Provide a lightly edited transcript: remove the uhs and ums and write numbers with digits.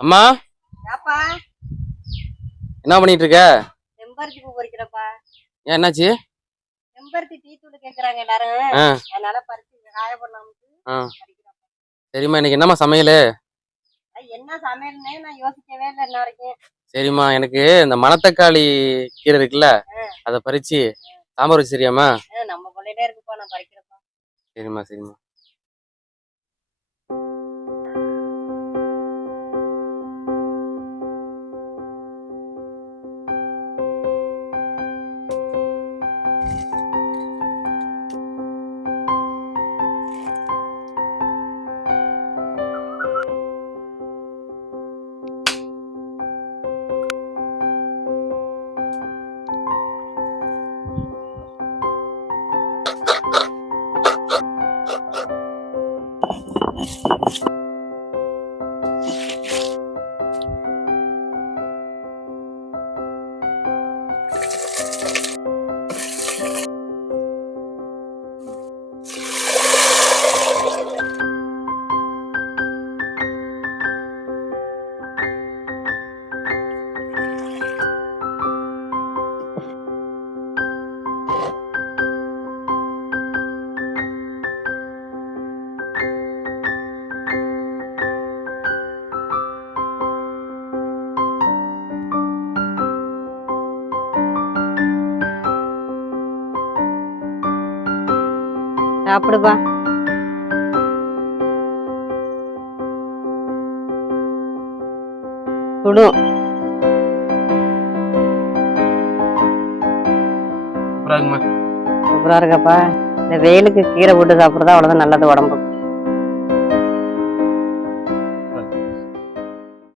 அம்மா, ஏப்பா என்ன பண்ணிட்டு இருக்க? செம்பருத்தி பூ பறிக்கிறப்பா. ஏன் என்னாச்சு? செம்பருத்தி டீ தூள் கேக்குறாங்க எல்லாரும். ஆ, அதனால பறிச்சு காய பண்ணாமட்டு ஆ. பறிக்கிறப்பா. சரிம்மா, இன்னைக்கு என்னம்மா சமையலு? என்ன சமையல்னே நான் யோசிக்கவே இல்லை இன்ன வரைக்கும். சரிம்மா, எனக்கு இந்த மணத்தக்காளி கீரை இருக்குல்ல, அதை பறிச்சு சாம்பார் வச்சு சரியாம்மா? நம்ம கொள்ளையிலே இருக்குப்பா, நான் பறிக்கிறப்பா. சரிம்மா, சரிம்மா. சாப்பிடுப்பா. சுடும். சூப்பரா இருக்குமா? சூப்பரா இருக்கப்பா. இந்த வெயிலுக்கு கீரை போட்டு சாப்பிடுறதா அவ்வளவுதான் நல்லது உடம்புக்கு.